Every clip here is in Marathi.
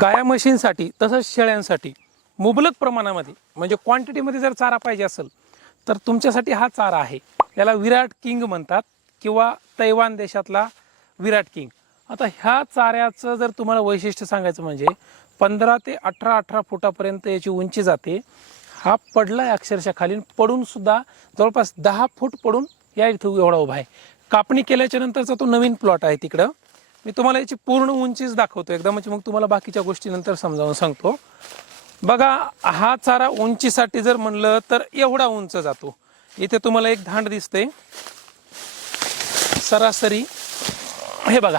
गाया म्हशींसाठी तसंच शेळ्यांसाठी मुबलक प्रमाणामध्ये म्हणजे क्वांटिटीमध्ये जर चारा पाहिजे असेल तर तुमच्यासाठी हा चारा आहे. याला विराट किंग म्हणतात किंवा तैवान देशातला विराट किंग. आता ह्या चाऱ्याचं जर तुम्हाला वैशिष्ट्य सांगायचं म्हणजे पंधरा ते अठरा अठरा फुटापर्यंत याची उंची जाते. हा पडला आहे अक्षरशः खाली पडून सुद्धा जवळपास दहा फूट पडून या इथं एवढा उभा आहे. कापणी केल्याच्या नंतरचा तो नवीन प्लॉट आहे तिकडं. मी तुम्हाला याची पूर्ण उंचीच दाखवतो. एकदा म्हणजे मग तुम्हाला बाकीच्या गोष्टी नंतर समजावून सांगतो. बघा हा चारा उंचीसाठी जर म्हणलं तर एवढा उंच जातो. इथे तुम्हाला एक धांड दिसते सरासरी हे बघा.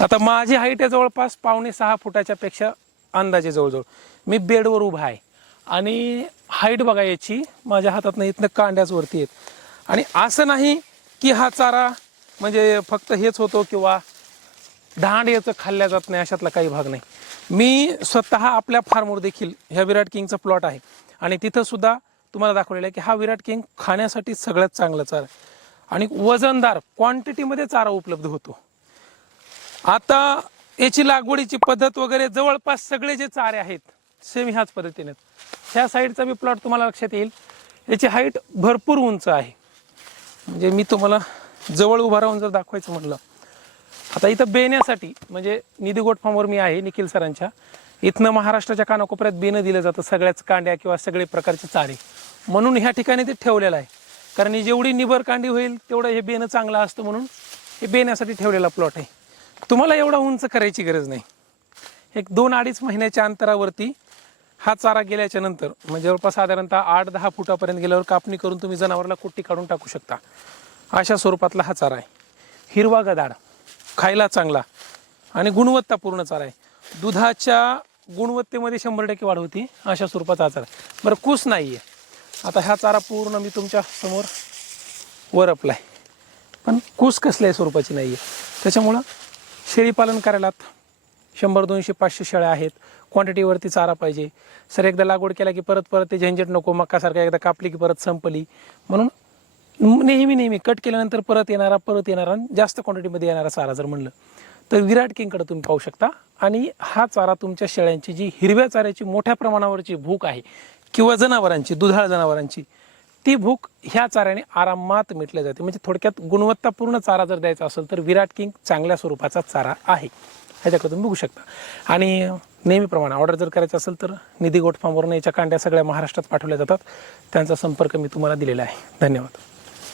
आता माझी हाईट आहे जवळपास पावणे सहा फुटाच्या पेक्षा अंदाजे जवळजवळ. मी बेडवर उभा आहे. आणि हाईट बघा याची माझ्या हातात इथनं कांड्याच वरती आहेत. आणि असं नाही की हा चारा म्हणजे फक्त हेच होतो किंवा धांड याचं खाल्ल्या जात नाही अशातला काही भाग नाही. मी स्वतः आपल्या फार्मवर देखील ह्या विराट किंगचा प्लॉट आहे. आणि तिथं सुद्धा तुम्हाला दाखवलेलं आहे की हा विराट किंग खाण्यासाठी सगळ्यात चांगला चारा आणि वजनदार क्वांटिटीमध्ये चारा उपलब्ध होतो. आता याची लागवडीची पद्धत वगैरे जवळपास सगळे जे चारे आहेत सेम ह्याच पद्धतीने ह्या साईडचा बी प्लॉट तुम्हाला लक्षात येईल. याची हाईट भरपूर उंच आहे. म्हणजे मी तुम्हाला जवळ उभा राहून जर दाखवायचं म्हटलं. आता इथं बेण्यासाठी म्हणजे निधी गोट फार्मवर मी आहे निखिल सरांच्या. इथनं महाराष्ट्राच्या कानाकोपऱ्यात बेणं दिलं जातं सगळ्याच कांड्या किंवा सगळे प्रकारचे चारे. म्हणून ह्या ठिकाणी ते ठेवलेलं आहे. कारण जेवढी निबर कांडी होईल तेवढं हे बेणं चांगलं असतं म्हणून हे बेण्यासाठी ठेवलेला प्लॉट आहे. तुम्हाला एवढा उंच करायची गरज नाही. एक दोन अडीच महिन्याच्या अंतरावरती हा चारा गेल्याच्यानंतर म्हणजे जवळपास साधारणतः आठ दहा फुटापर्यंत गेल्यावर कापणी करून तुम्ही जनावराला कुट्टी काढून टाकू शकता. अशा स्वरूपातला हा चारा आहे. हिरवा गदाड खायला चांगला आणि गुणवत्तापूर्ण चारा आहे. दुधाच्या गुणवत्तेमध्ये शंभर टक्के वाढ होती अशा स्वरूपाचा हा चारा बरं कूस नाही आहे आता हा चारा पूर्ण मी तुमच्यासमोर वरपला आहे पण कूस कसल्याही स्वरूपाची नाही आहे त्याच्यामुळं शेळीपालन करायला शंभर दोनशे पाचशे शेळ्या आहेत. क्वांटिटीवरती चारा पाहिजे. सर एकदा लागवड केला की परत परत ते झंझट नको मक्कासारखा एकदा कापली की परत संपली. म्हणून नेहमी नेहमी कट केल्यानंतर परत येणारा परत येणारा आणि जास्त क्वांटिटीमध्ये येणारा चारा जर म्हणलं तर विराट किंगकडे तुम्ही पाहू शकता. आणि हा चारा तुमच्या शेळ्यांची जी हिरव्या चाऱ्याची मोठ्या प्रमाणावरची भूक आहे किंवा जनावरांची दुधाळ जनावरांची ती भूक ह्या चाऱ्याने आरामात मिटल्या जाते. म्हणजे थोडक्यात गुणवत्तापूर्ण चारा जर द्यायचा असेल तर विराट किंग चांगल्या स्वरूपाचा चारा आहे. ह्याच्याकडे तुम्ही बघू शकता. आणि नेहमीप्रमाणे ऑर्डर जर करायचं असेल तर निधी गोट फार्मवरून याच्या कांड्या सगळ्या महाराष्ट्रात पाठवल्या जातात. त्यांचा संपर्क मी तुम्हाला दिलेला आहे. धन्यवाद.